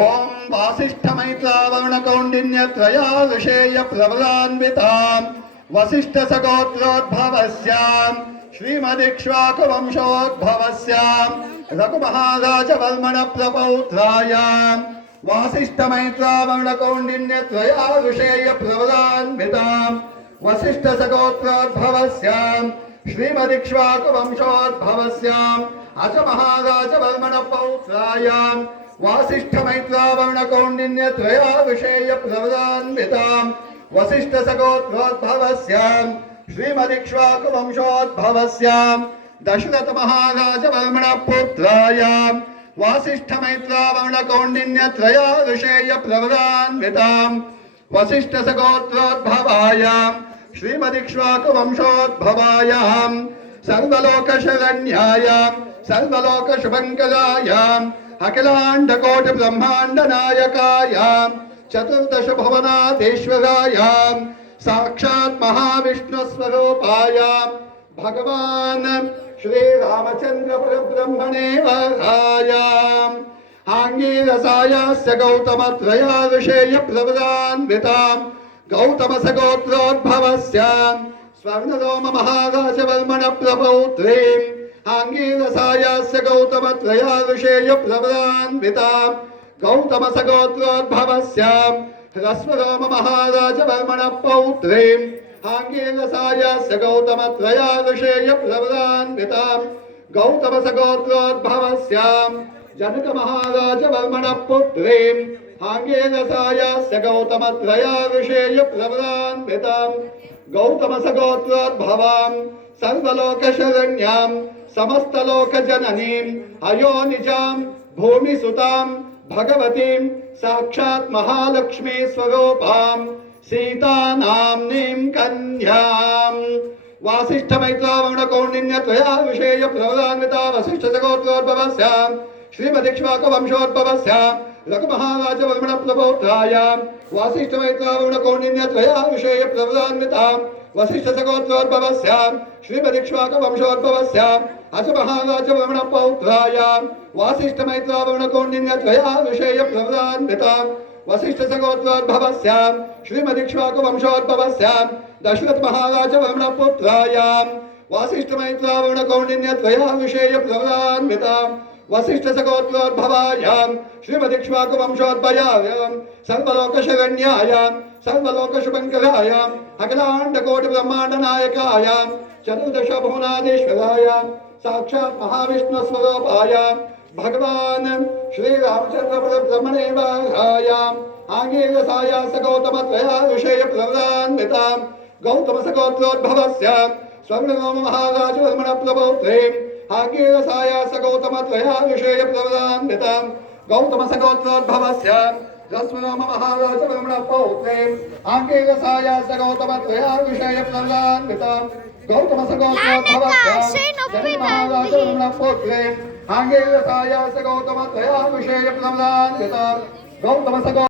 ओम वासिष्ठमैत्रावरुणकौण्डिन्यत्रया विषेय प्रबलान्वितां वसिष्ठ सगोत्रोद्भवस्यां श्रीमदिक्ष्वाकुवंशोद्भवस्यां रघुमहाराजवर्मण प्रपौत्रायां वासिष्ठमैत्रावरुणकौण्डिन्यत्रया विषेय प्रबलान्वितां वसिष्ठ सगोत्रोद्भवस्यां श्रीमदिक्ष्वाकुवंशोद्भवस्यां अच महाराजवर्मण पौत्रायां वासिष्ठमैत्रावरुणकौण्डिन्यत्रया विषेय प्रबलान्वितां वसिष्ठ सगोत्रोद्भवस्यां श्रीमदिक्ष्वाकुवंशोद्भवस्यां दशरथ महाराजवर्मण पुत्रायां वासिष्ठमैत्रावरुणकौण्डिन्यत्रया विषेय प्रबलान्वितां वसिष्ठ सगोत्रोद्भवायां श्रीमदिक्ष्वाकुवंशोद्भवायां सर्वलोकशरण्यायां सर्वलोकशुभङ्करायां अखिलाण्डकोटि ब्रह्माण्ड नायकायां चतुर्दश भुवनाधीश्वरायां साक्षात् महाविष्णुस्वरूपायां भगवान् श्री रामचंद्र परब्रह्मणे वरायां आंगीरसायास्य गौतमत्रया विषेय प्रबलान्वितां गौतम सगोत्रोद्भवस्यां स्वर्णरोम महाराजवर्मण प्रपौत्रीं आंगीरसायास्य गौतमत्रया विषेय प्रबलान्वितां गौतम सगोत्रोद्भवस्यां ह्रस्वरोम महाराजवर्मण पौत्रीं आंगीरसायास्य गौतमत्रया विषेय प्रबलान्वितां गौतम सगोत्रोद्भवस्यां जनक महाराजवर्मण पुत्रीं आंगीरसायास्य गौतमत्रया विषेय प्रबलान्वितां गौतम सगोत्रोद्भवां सर्वलोकशरण्यां समस्तलोकजननीं अयोनिजां भूमिसुतां भगवतीं साक्षात् महालक्ष्मी स्वरूपां सीतानाम्नीं कन्यां वासिष्ठमैत्रावरुणकौण्डिन्यत्रया विषेय प्रबलान्विता वसिष्ठ सगोत्रोद्भवस्यां श्रीमदिक्ष्वाकुवंशोद्भवस्यां रघुमहाराजवर्मण प्रपौत्रायां वासिष्ठमैत्रावरुणकौण्डिन्यत्रया विषेय प्रबलान्वितां वसिष्ठ सगोत्रोद्भवस्यां श्रीमदिक्ष्वाकुवंशोद्भवस्यां अच महाराजवर्मण पौत्रायां वासिष्ठमैत्रावरुणकौण्डिन्यत्रया विषेय प्रबलान्वितां वसिष्ठ सगोत्रोद्भवस्यां श्रीमदिक्ष्वाकुवंशोद्भवस्यां दशरथ महाराजवर्मण पुत्रायां वासिष्ठमैत्रावरुणकौण्डिन्यत्रया विषेय प्रबलान्वितां वसिष्ठ सगोत्रोद्भवायां श्रीमदिक्ष्वाकुवंशोद्भवायां सर्वलोकशरण्यायां सर्वलोकशुभङ्करायां अखिलाण्डकोटि ब्रह्माण्ड नायकायां चतुर्दश भुवनाधीश्वरायां साक्षात् महाविष्णुस्वरूपायां भगवान् श्री रामचंद्र परब्रह्मणे वरायां आंगीरसायास्य गौतमत्रया विषेय प्रबलान्वितां गौतम सगोत्रोद्भवस्यां स्वर्णरोम महाराजवर्मण प्रपौत्रीं आंगीरसायास्य गौतमत्रया विषेय प्रबलान्वितां गौतम सगोत्रोद्भवस्यां ह्रस्वरोम महाराजवर्मण पौत्रीं आंगीरसायास्य गौतमत्रया विषेय प्रबलान्वितां गौतम सगोत्रोद्भवस्यां जनक महाराजवर्मण पुत्रीं आंगीरसायास्य गौतमत्रया विषेय प्रबलान्वितां गौतम